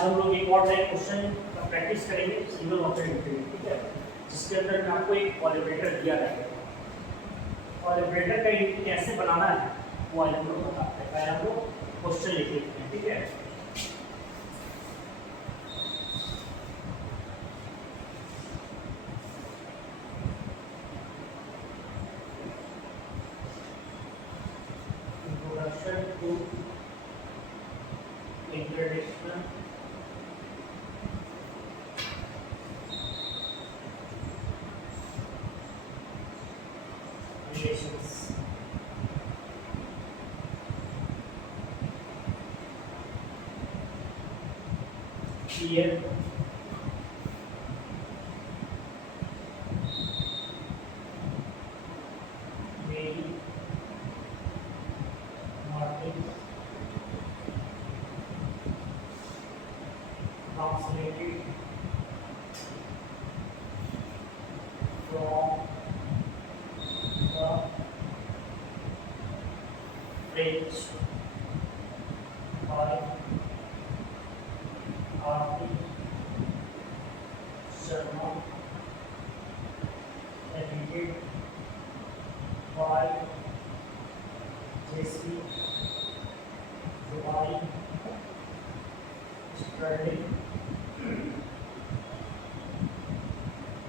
आज हम लोग एक और नए क्वेश्चन का प्रैक्टिस करेंगे सिंगल ऑप्शन इंटरव्यू, ठीक है, जिसके अंदर में आपको एक कोलैबोरेटर दिया जाएगा। कोलैबोरेटर का इंट कैसे बनाना है वो आज हम लोग बताते हैं। पहले हम लोग क्वेश्चन लिख लेते हैं, ठीक है। Introduction to international relations। Here Mary Martin translated from the French by R.P. Sharma, edited by J.C. July, Sterling,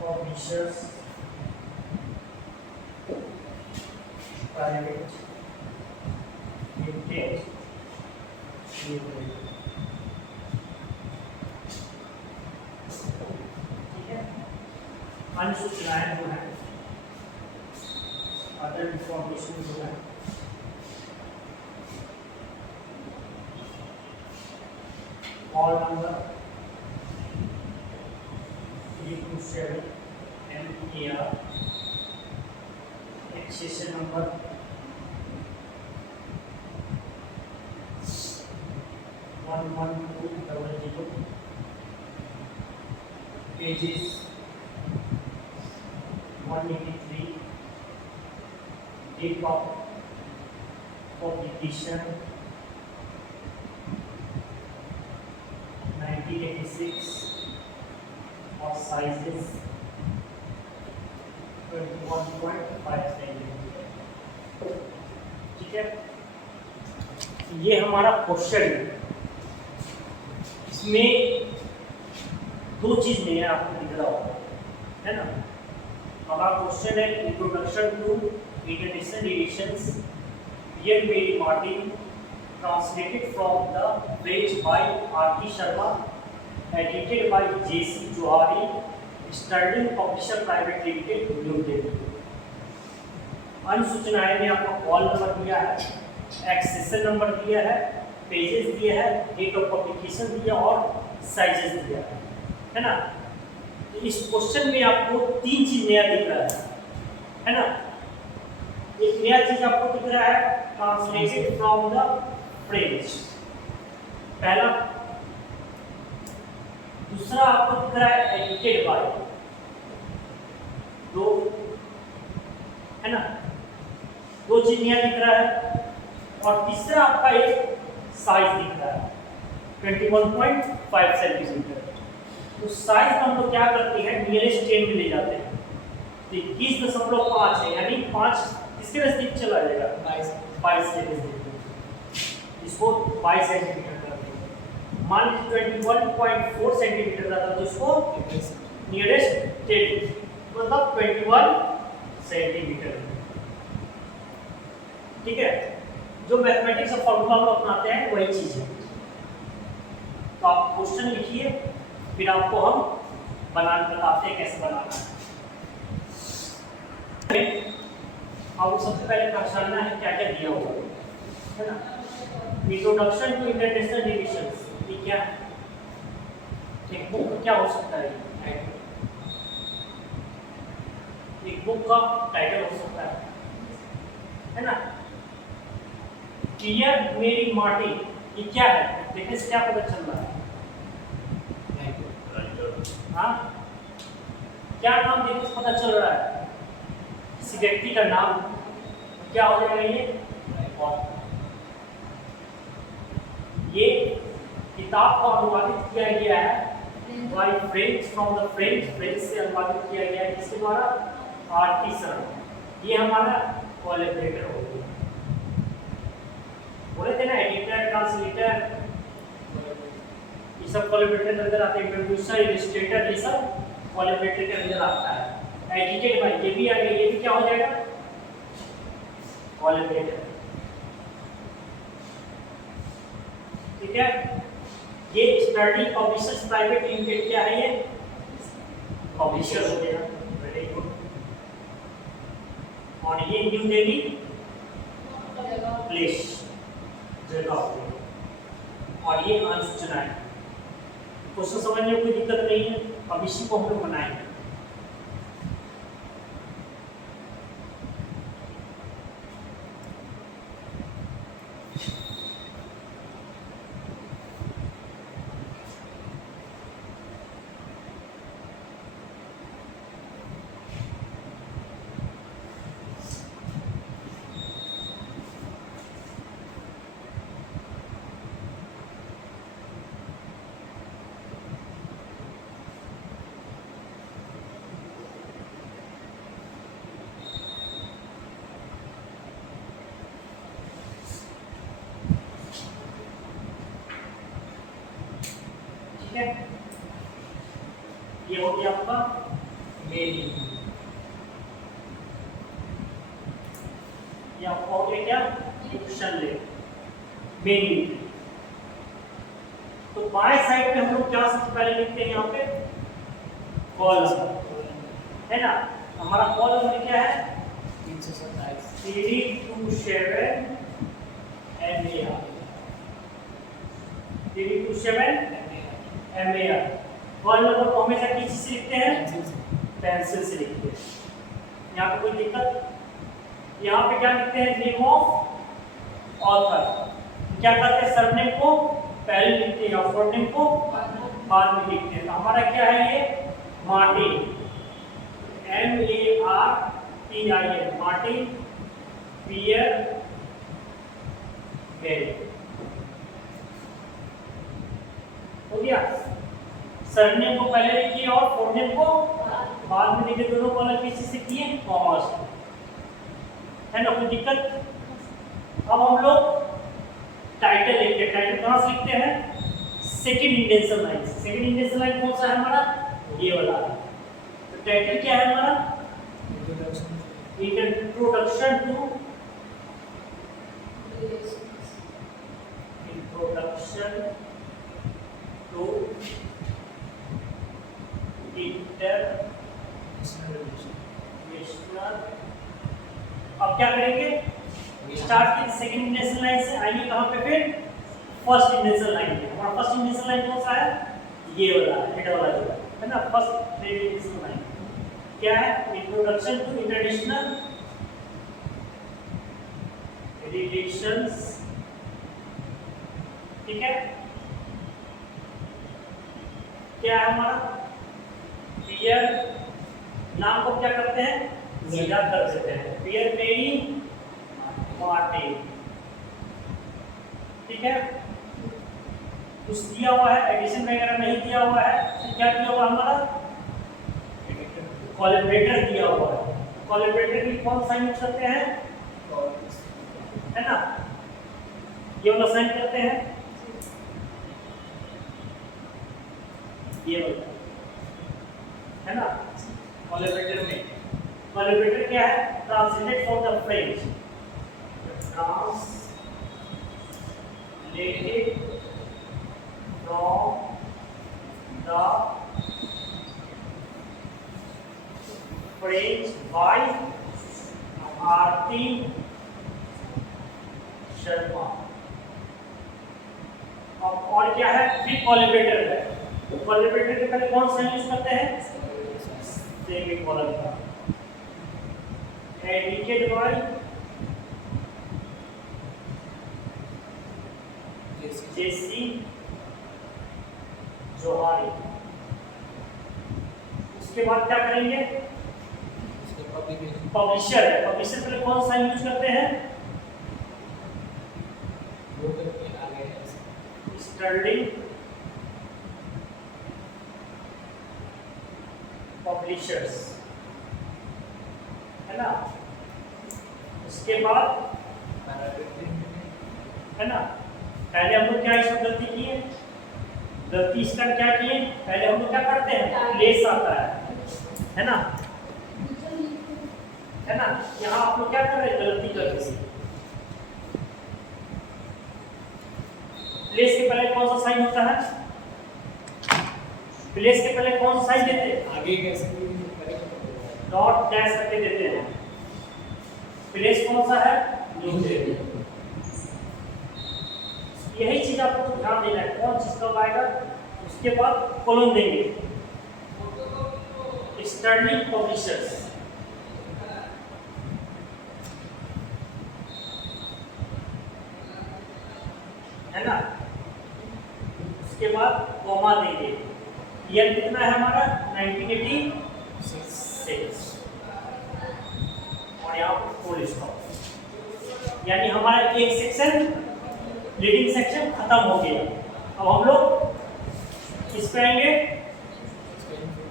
Publishers Private Limited, ठीक है। अन्य सूचनाएं जो है, अदर इंफॉर्मेशन जो है, call number 327 MAR, accession number 11200, pages 183, date of publication 1986 और sizes 21.5 centimetre, ठीक है। ये हमारा क्वेश्चन है, इसमें दो चीज नहीं है, आपको दिख रहा होगा, है ना। हमारा क्वेश्चन है introduction to international relations, here Mary Martin translated from the French by R.P. Sharma, edited by J.C. Johari, Sterling Publisher Private Limited, New Delhi। अन्य सूचनाएं में आपको कॉल नंबर दिया है, एक्सेशन नंबर दिया है, पेजेस दिया है, डेट ऑफ पब्लिकेशन दिया और साइजेस दिया है ना। तो इस क्वेश्चन में आपको तीन चीज नया दिख रहा है ना। एक नया चीज आपको दिख रहा है ट्रांसलेटेड फ्रॉम द फ्रेंच, पहला। दूसरा आपको दिख रहा है एडिटेड बाय, दो, है ना, दो चीज नया दिख रहा है। और तीसरा आपका एक साइज दिख रहा है 21.5 सेंटीमीटर। तो साइज हम लोग क्या करते हैं, नियरेस्ट 10 में ले जाते हैं, तो 21.5 है, यानी 5 किसके नजदीक चला जाएगा, 22 के नजदीक, इसको 22 सेंटीमीटर कर देंगे। मान लीजिए 21.4 सेंटीमीटर का था, तो इसको नियरेस्ट 10 मतलब 21 सेंटीमीटर, ठीक है। जो मैथमेटिक्स का फॉर्मूला हम अपनाते हैं वही चीज है। तो आप क्वेश्चन लिखिए, फिर आपको हम बताते हैं कैसे बनाना है। आपको सबसे पहले पहचानना है क्या क्या दिया हुआ है ना। इंट्रोडक्शन टू इंटरनेशनल रिलेशंस, ये क्या है, एक बुक क्या हो सकता है, एक बुक का टाइटल हो सकता है ना। हियर मेरी मार्टिन, ये क्या है, देखने से क्या पता चल रहा है, हाँ, क्या नाम देखने से पता चल रहा है, किसी व्यक्ति का नाम, क्या हो जाएगा ये किताब को अनुवादित किया गया है by French, from the French से अनुवादित किया गया है किसके द्वारा? आर्टिसन। ये हमारा कोलैबोरेटर हो गया। बोले थे ना एडिटर, ट्रांसलेटर, ये सब कोलैबोरेटर के अंदर आते हैं। प्रोड्यूसर, इलस्ट्रेटर, ये सब कोलैबोरेटर के अंदर आता है। एडिटेड बाय, ये भी आ गया, ये भी क्या हो जाएगा? कोलैबोरेटर। ठीक है, ये स्टडी पब्लिशर्स प्राइवेट लिमिटेड क्या है? ये पब्लिशर हो गया। Very good. और ये न्यू दिल्ली प्लेस जगह हो गई। और ये अनुसूचना है। क्वेश्चन समझने में कोई दिक्कत नहीं है, अब इसी को हम लोग बनाएंगे। ठीक है, ये हो गया आपका मेन। ये आपका हो गया क्या? क्वेश्चन ले मेन। तो बाएं साइड पे हम लोग क्या सबसे पहले लिखते हैं? यहाँ पे कॉलम है ना। हमारा कॉलम में क्या है? 327 MAR, 327 MAR। कॉल नंबर को हमेशा किस से लिखते हैं? पेंसिल से लिखते हैं। यहाँ पे कोई दिक्कत? यहाँ पे क्या लिखते हैं? Name of author. क्या करते हैं? सरनेम को पहले लिखते हैं और फुलनेम को बाद में लिखते हैं। तो हमारा क्या है? ये मार्टिन, MARTIN, मार्टिन पियर गेल। हो गया। सरनेम को पहले लिखिए और फुलनेम को बाद में लिखिए। दोनों कॉलम किसी से किए? कॉमर्स है ना। कोई दिक्कत? अब हम लोग टाइटल लिखते हैं। टाइटल कहाँ से लिखते हैं? Second indentation line. Second indentation line कौन सा है हमारा? ये वाला। तो टाइटल क्या है हमारा? Introduction to international. अब क्या करेंगे? स्टार्ट की सेकंड इंडेंशन लाइन से आइए कहाँ पे? फिर फर्स्ट इंडेंशन लाइन पे। हमारा फर्स्ट इंडेंशन लाइन कौन सा है? ये वाला, हेड वाला जो है ना। फर्स्ट इंडेंशन लाइन क्या है? Introduction to international relations. ठीक है, क्या है हमारा? पियर, नाम को क्या करते हैं? सीधा कर देते हैं। पियर मेरी मार्टिन। ठीक है, कुछ दिया हुआ है, एडिशन वगैरह नहीं दिया हुआ है। तो क्या दिया हुआ हमारा? कोलैबोरेटर दिया हुआ है। कोलैबोरेटर की कौन साइन यूज करते हैं? है ना, ये वाला साइन करते हैं। ये वाला है ना। कोलैबोरेटर में कोलैबोरेटर क्या है? Translated from the French, translated from the French by Aarti Sharma. और क्या है? फिर कोलैबोरेटर है। कोलैबोरेटर के पहले कौन सा यूज करते हैं? सेमीकोलन का। Edited by J C Johari. उसके बाद क्या करेंगे? पब्लिशर है। पब्लिशर पहले कौन सा यूज करते हैं? स्टर्लिंग पब्लिशर्स, है ना। उसके बाद है ना, पहले हम लोग क्या इसमें गलती की है, गलती इसका क्या किए, पहले हम लोग क्या करते हैं, प्लेस आता है ना, है ना। यहाँ आप लोग क्या कर रहे हैं, गलती कर रहे हैं। प्लेस के पहले कौन सा साइन होता है, प्लेस के पहले कौन सा साइन देते हैं, आगे कैसे डॉट डैश करके देते हैं। प्लेस कौन सा है, यही चीज आपको ध्यान देना है, कौन चीज कब आएगा। उसके बाद कॉलम देंगे, स्टर्लिंग पब्लिशर्स, है ना। उसके बाद कॉमा देंगे। ईयर कितना है हमारा 1986 और यहाँ पर फुल स्टॉप, यानी हमारा एक सेक्शन रीडिंग सेक्शन खत्म हो गया। अब हम लोग किस पे आएंगे,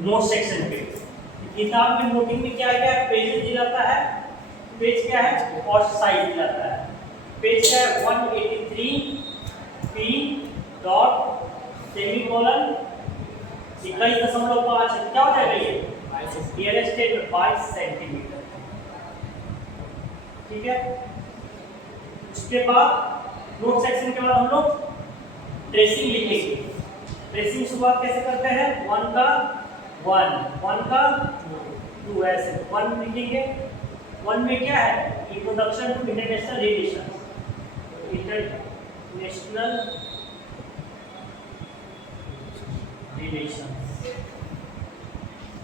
नोट सेक्शन पे। किताब की नोटिंग में क्या क्या पेजेस दिलाता है, पेज क्या है और साइज दिलाता है। पेज क्या है 183 पी डॉट सेमीकोलन 21.5, क्या हो जाएगा ये, नियरेस्ट 22 सेंटीमीटर, ठीक है। उसके बाद नोट सेक्शन के बाद हम लोग ट्रेसिंग लिखेंगे। ट्रेसिंग शुरुआत कैसे करते हैं, 1 का 2 ऐसे 1 लिखेंगे। 1 में क्या है, introduction to international relation, international relation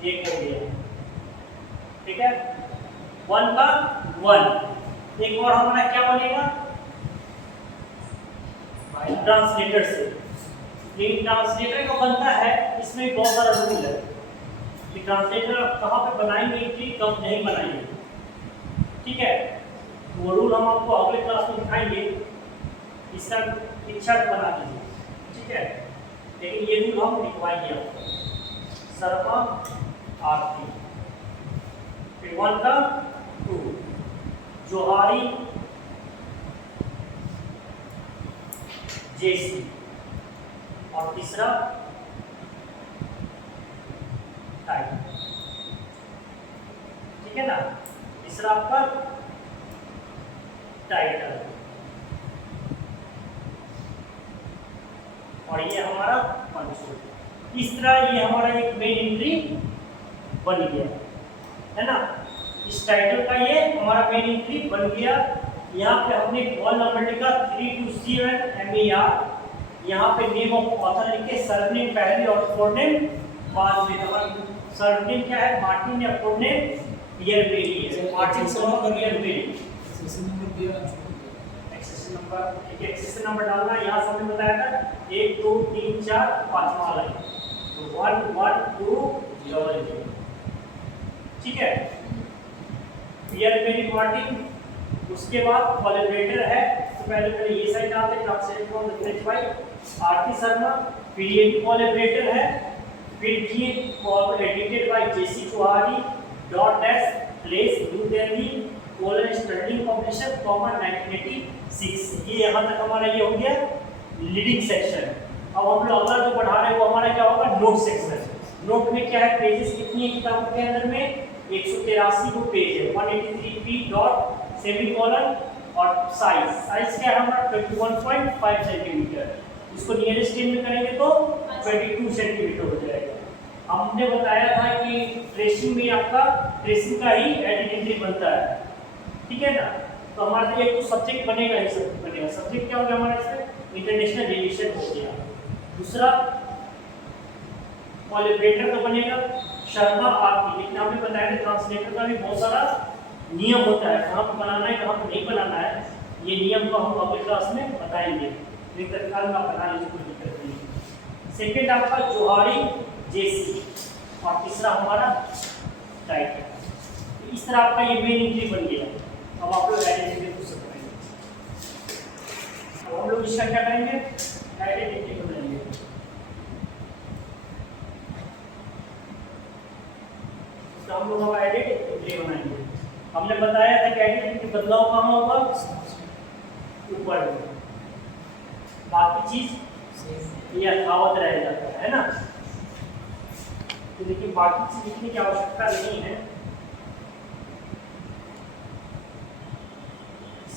एक हो गया, ठीक है। 1 का 1, एक और हमारा क्या बनेगा, ट्रांसलेटर से। ये ट्रांसलेटर का बनता है, इसमें बहुत सारा रूल है कि ट्रांसलेटर आप कहाँ पे बनाएंगे कि कब नहीं बनाएंगे, ठीक है। वो रूल हम आपको अगले क्लास में दिखाएंगे, इसका इच्छा बना दीजिए, ठीक है। लेकिन ये रूल हम लिखवाएंगे आपको, सर्पा आरती, फिर 1 का 2 जोहारी जेसी, और तीसरा टाइटल, ठीक है ना। तीसरा आपका टाइटल, और ये हमारा पंचोल। इस तरह ये हमारा एक मेन एंट्री बन गया, है ना। इस टाइटल का ये हमारा मेन एंट्री बन गया। यहाँ पे हमने कॉल नंबर लिखा 327 MER, यहाँ पे नेम ऑफ ऑथर लिखे, सरनेम पहले और फोरनेम बाद में। सरनेम क्या है, मार्टिन, या फोरनेम पियर बेरी है, मार्टिन पियर बेरी। एक्सेशन नंबर डालना, यहाँ से हमने बताया था 1 2 3 4 5 वाला है, तो 1 1 2 0, ठीक है। पियर बेरी मार्टिन। उसके बाद कोलैबोरेटर है, तो पहले ये साइड डालते हैं, translate from the French by Aarti Sharma. फिर ये कोलैबोरेटर है, फिर ये edited by J C Johari dot dash place New Delhi colon Sterling publisher comma 1986। ये यहाँ तक हमारा ये हो गया लीडिंग सेक्शन। अब हम लोग अगला जो पढ़ा रहे हैं वो हमारा क्या होगा, नोट सेक्शन। नोट में क्या है, पेजेस कितनी है किताब के अंदर में, 183 को पेज है, 183 पी डॉट सेमीकोलन, और साइज क्या है हमारा 21.5 सेंटीमीटर। इसको नियरेस्ट टेन में करेंगे तो 22 सेंटीमीटर हो जाएगा। हमने बताया था कि ट्रेसिंग में आपका ट्रेसिंग का ही एडिट बनता है, ठीक है ना। तो हमारा एक तो सब्जेक्ट बनेगा, ही सब्जेक्ट बनेगा। सब्जेक्ट क्या हो गया हमारा इसमें, इंटरनेशनल रिलेशन हो गया। दूसरा कोलैबोरेटर का बनेगा शर्मा आरती, लेकिन हमने बताया था ट्रांसलेटर का भी बहुत सारा नियम होता है, कहाँ पर बनाना है कहाँ पर नहीं बनाना है। ये नियम को हम अगले क्लास में बताएंगे, लेकिन तत्काल में बना लीजिए, कोई दिक्कत नहीं। सेकेंड आपका जोहारी जेसी, और तीसरा हमारा टाइटल। इस तरह आपका ये मेन एंट्री बन गया। अब आप लोग आइडेंटिटी पूछ सकते हैं। अब हम लोग इसका क्या करेंगे, आइडेंटिटी को लेंगे। हम लोग एडिट एंट्री बनाएंगे। हमने बताया था कि एडिट एंट्री बदलाव कहाँ होगा, ऊपर में, बाकी चीज यथावत रह जाता है ना। तो देखिए बाकी चीज लिखने की आवश्यकता नहीं है,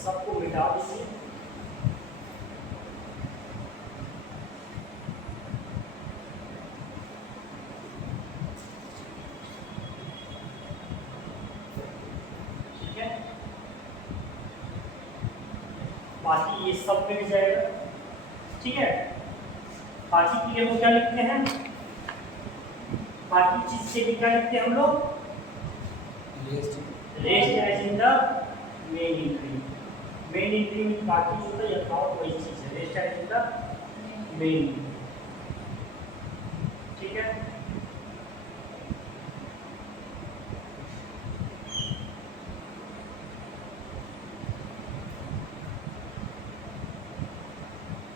सबको मिटा दीजिए। ठीक है, बाकी ये सब मिट जाएगा। ठीक है, बाकी के लिए हम क्या लिखते हैं, बाकी चीज से भी क्या लिखते हैं हम लोग, rest as in the main entry. Main entry में बाकी जो होता है यथावत वही चीज है, rest as in the main. ठीक है,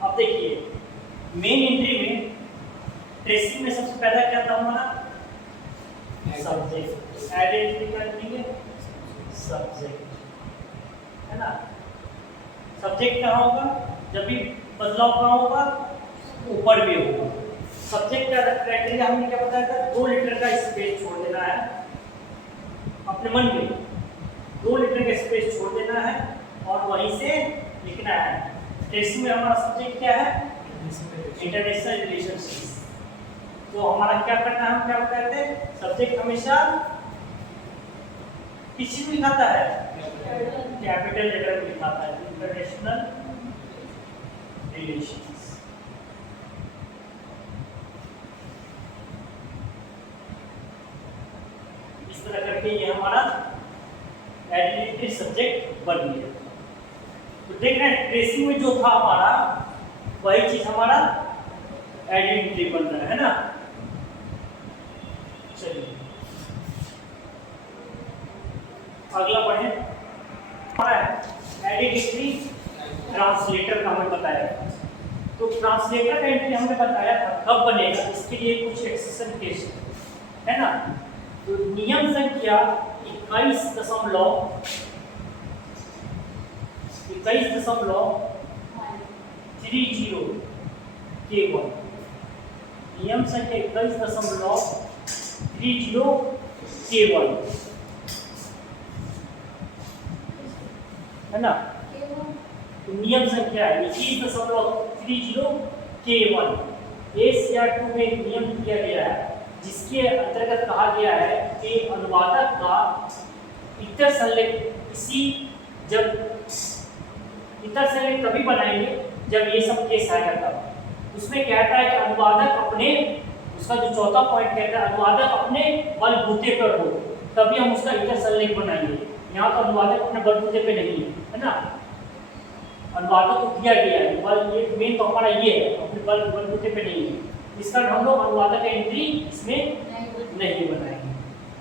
अब देखिए मेन एंट्री में ट्रेसिंग में सबसे पहला क्या था हमारा, सब्जेक्ट। आइडेंटिटी क्या लिखेंगे, सब्जेक्ट, है ना। सब्जेक्ट कहाँ होगा, जब भी बदलाव कहाँ होगा, ऊपर भी होगा। सब्जेक्ट का क्राइटेरिया हमने क्या बताया था, 2 लीटर का स्पेस छोड़ देना है अपने मन में, 2 लीटर का स्पेस छोड़ देना है और वहीं से लिखना है। ट्रेसिंग में हमारा सब्जेक्ट क्या है, इंटरनेशनल रिलेशनशिप। तो हमारा क्या करना है, हम क्या बताते हैं, सब्जेक्ट हमेशा किस चीज में लिखाता है, कैपिटल लेटर में लिखाता है, इंटरनेशनल रिलेशंस। इस तरह करके ये हमारा आइडेंटिटी सब्जेक्ट बन गया। तो देख रहे हैं ट्रेसिंग में जो था हमारा वही चीज हमारा आइडेंटिटी बन रहा है ना। चलिए अगला पढ़े, हमारा आइडेंटिटी ट्रांसलेटर का हमें बताया था। तो ट्रांसलेटर का एंट्री हमने बताया था कब बनेगा, इसके लिए कुछ एक्सेप्शन केस है ना। तो नियम संख्या 21.30 K1, नियम संख्या 21.30 K1 है ना। तो नियम संख्या है 21.30 K1। एशिया 2 में एक नियम दिया गया है जिसके अंतर्गत कहा गया है कि अनुवादक का इतर संलेख तभी बनाएंगे जब ये सब केस आएगा तब। उसमें कहता है कि अनुवादक अपने, उसका जो चौथा पॉइंट कहता है अनुवादक अपने बलबूते पर हो तभी हम उसका इतर संलेख बनाएंगे। यहाँ तो अनुवादक अपने बलबूते पे नहीं है ना, अनुवादक को दिया गया है बल, ये मेन तो हमारा ये है, अपने बलबूते पे नहीं है। इस कारण हम लोग अनुवादक का एंट्री इसमें नहीं बनाएंगे।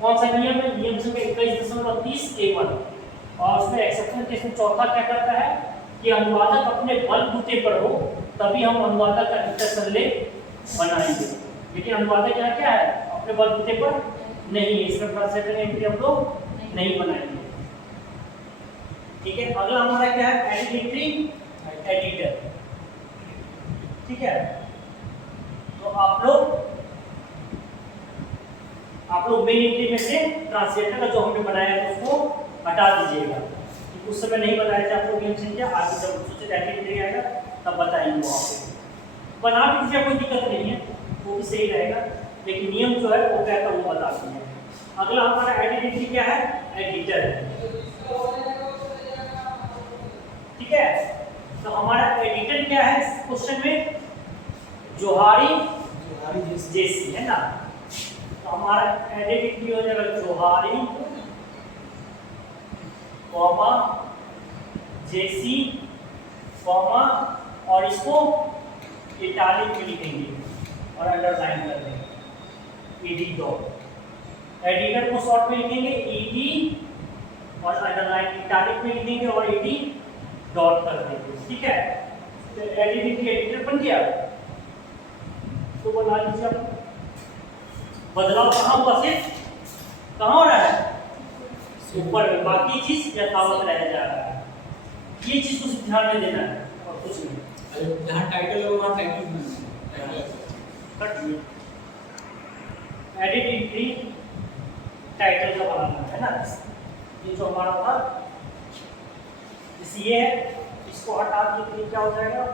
कौन सा नियम है, नियम संख्या 21.30 K1। और उसमें एक्सेप्शन केस में चौथा क्या करता है कि अनुवादक अपने बलबूते पर हो तभी हम अनुवादक का इतर संलेख बनाएंगे। लेकिन अनुवादक यहाँ क्या है, अपने बलबूते पर नहीं है, इसमें ट्रांसलेटर एंट्री हम लोग नहीं बनाएंगे। ठीक है, अगला हमारा क्या है, एडिटिंग एडिटर। ठीक है, तो आप लोग मेन एंट्री में से ट्रांसलेटर का जो हमने बनाया है उसको हटा दीजिएगा। उस समय नहीं बताया था आपको नियम संख्या, आगे जब सोचे एडिटिंग आएगा तब बताएंगे वो आपको। बना भी दीजिए, कोई दिक्कत नहीं है, वो भी सही रहेगा, लेकिन नियम जो है वो कहता है वो बता दीजिए। अगला हमारा एडिटिंग क्या है, एडिटर। ठीक है, तो हमारा एडिटर क्या है इस क्वेश्चन में, जोहारी जेसी है ना। तो हमारा एडिटिंग हो जाएगा जोहारी कॉमा जेसी कॉमा और इसको इटालिक में लिखेंगे और अंडरलाइन कर देंगे ईडी डॉट। एडिटर को शॉर्ट में लिखेंगे ईडी और अंडरलाइन इटालिक में लिखेंगे और ईडी डॉट कर देंगे। ठीक है, तो एडिटिंग एडिटर बन गया। तो बना लीजिए आप, बदलाव कहाँ हुआ, सिर्फ कहाँ हो रहा है? ऊपर में। बाकी चीज यथावत रह जा रहा है। ये चीज को सिर्फ ध्यान में देना है और कुछ नहीं। अरे जहाँ टाइटल है वहाँ टाइटल एडिट एंट्री टाइटल का बनाना है ना। ये जो हमारा था ये है, इसको हटा के क्या हो जाएगा?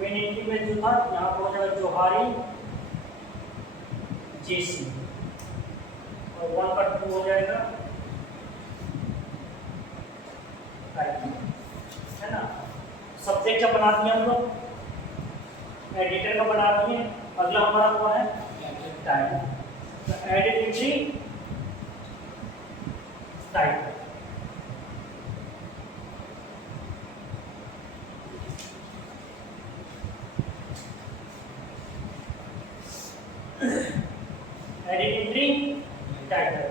मेन एंट्री में जो था यहाँ पर हो जाएगा जोहारी जेसी और 1 का 2 हो जाएगा है ना। सब्जेक्ट का बना दिए हम लोग, एडिटर का बना दिए। अगला हमारा कौन है? टाइटल। तो edit entry title. Edit entry title.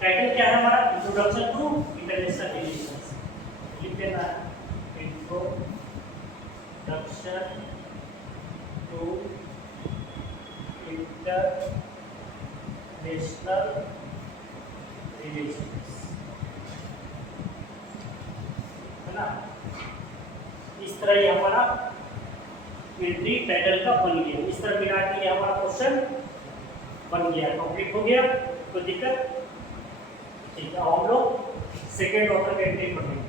Title क्या है हमारा? Introduction to international relations. लिख देना है इंट्रोडक्शन टू इंटरनेशनल रिलेशंस, है ना। इस तरह ये हमारा एंट्री टाइटल का बन गया। इस तरह मिला के ये हमारा क्वेश्चन बन गया, कंप्लीट हो गया। कोई दिक्कत? ठीक है, हम लोग सेकेंड ऑथर का एंट्री पढ़ेंगे।